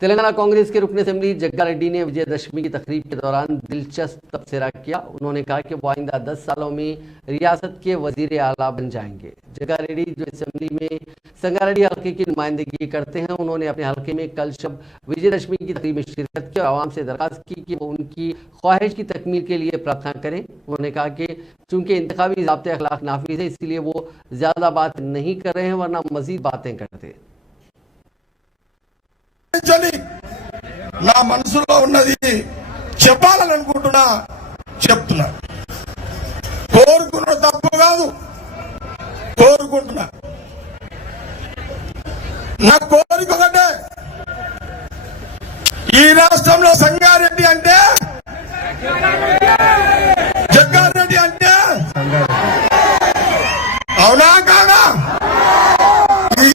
तेलंगाना कांग्रेस के रुकन असेंबली जग्गारेड्डी ने विजयदशमी की तकरीब के दौरान दिलचस्प तबसरा किया। उन्होंने कहा कि वो आइंदा 10 सालों में रियासत के वजीर आला बन जाएंगे। जग्गारेड्डी जो असेंबली में संगारेड्डी हल्के की नुमाइंदगी करते हैं, उन्होंने अपने हल्के में कल शब विजयदशमी की तकरीब में शिरकत की और आवाम से दरख्वास्त की कि वो उनकी ख्वाहिश की तकमील के लिए प्रार्थना करें। उन्होंने कहा कि चूंकि इंतखाबी ज़ाब्ते अखलाक नाफिज है, इसलिए वो ज़्यादा बात नहीं कर रहे हैं, वरना मजीद बातें करते। నా మనసులో ఉన్నది చెప్పాలని అనుకుంటున్నా, చెప్తున్నా. కోరుకున్న తప్పు కాదు, కోరుకుంటున్నా. నా కోరిక ఒకటే, ఈ రాష్ట్రంలో సంగారెడ్డి అంటే జగ్గారెడ్డి అంటే అవునా కాదా?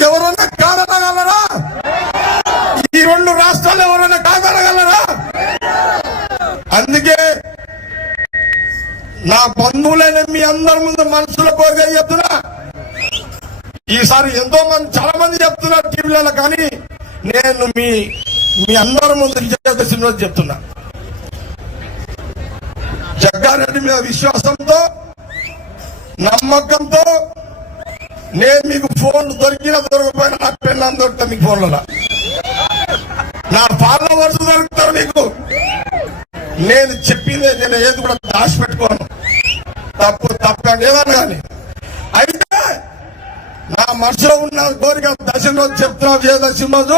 ఎవరన్నా కాదనగలరా? ఈ రెండు రాష్ట్రాలు ఎవరైనా కాదనగలరా? అందుకే నా బంధువులైన మీ అందరి ముందు మనసులో కోరిక చెప్తున్నా. ఈసారి ఎంతో మంది, చాలా మంది చెప్తున్నారు టీవీలలో, కానీ నేను మీ అందరి ముందు విజయదశమి రోజు చెప్తున్నా. జగ్గారెడ్డి మీద విశ్వాసంతో, నమ్మకంతో నేను మీకు ఫోన్ దొరికినా దొరకపోయినా నా పెళ్ళని దొరుకుతా మీకు ఫోన్లలో, నా ఫాలోవర్స్ దొరుకుతారు మీకు. నేను చెప్పిందే, నేను ఏది కూడా దాచిపెట్టుకోను. తప్పండి ఏదన్నా కానీ. అయితే నా మనసులో ఉన్న కోరిక దశమి రోజు చెప్తున్నా, విజయదశమి రోజు